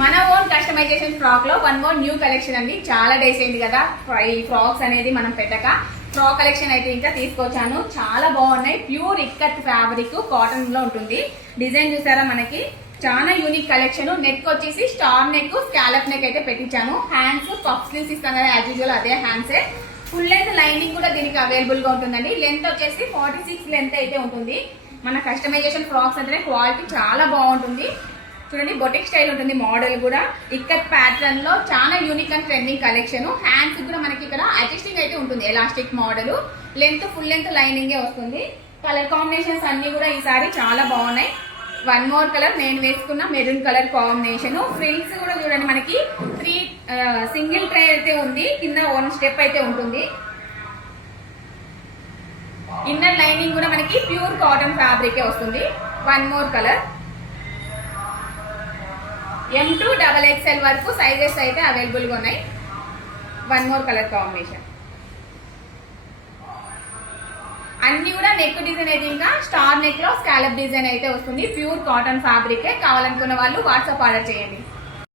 మన own customization frock లో one more new collection అండి. చాలా డేస్ అయింది కదా ఈ ఫ్రాక్స్ అనేది మనం పెట్టక. ఫ్రాక్ కలెక్షన్ అయితే ఇంకా తీసుకొచ్చాను. చాలా బాగున్నాయి. ప్యూర్ ఇక్కత్ ఫ్యాబ్రిక్ కాటన్ లో ఉంటుంది. డిజైన్ చూసారా, మనకి చాలా యూనిక్ కలెక్షన్. నెక్ వచ్చేసి స్టార్ నెక్, స్కాలప్ నెక్ అయితే పెట్టించాను. హ్యాండ్స్ పఫ్ స్లీవ్స్ ఇస్తాను కదా యాజ్ యూజువల్, అదే హ్యాండ్సే. ఫుల్ లెంత్ లైనింగ్ కూడా దీనికి అవైలబుల్ గా ఉంటుందండి. లెంత్ వచ్చేసి 46 లెంత్ అయితే ఉంటుంది. మన కస్టమైజేషన్ ఫ్రాక్స్ అంటేనే క్వాలిటీ చాలా బాగుంటుంది. చూడండి, బొటిక్ స్టైల్ ఉంటుంది. మోడల్ కూడా ఇక్కత్ ప్యాటర్న్ లో చాలా unique and trending collection. Hands కూడా మనకి ఇక్కడ అడ్జస్టింగ్ అయితే ఉంటుంది. Elastic model, length full length లైనింగే వస్తుంది. కలర్ కాంబినేషన్స్ అన్ని కూడా ఈసారి చాలా బాగున్నాయి. వన్ మోర్ కలర్ నేను వేసుకున్న మెరూన్ కలర్ కాంబినేషన్. ఫ్రిల్స్ కూడా చూడండి, మనకి 3 సింగిల్ ట్రే అయితే ఉంది. కింద 1 స్టెప్ అయితే ఉంటుంది. ఇన్నర్ లైనింగ్ కూడా మనకి ప్యూర్ కాటన్ ఫ్యాబ్రికే వస్తుంది. One more colour. M to XXL వరకు సైజెస్ అయితే అవైలబుల్ గా ఉన్నాయి. One more colour combination. అన్ని కూడా నెక్ డిజైన్ అయితే ఇంకా స్టార్ నెక్ లో స్కాలప్ డిజైన్ అయితే వస్తుంది. ప్యూర్ కాటన్ ఫ్యాబ్రికే. కావాలనుకున్న వాళ్ళు వాట్సాప్ ఆర్డర్ చేయండి.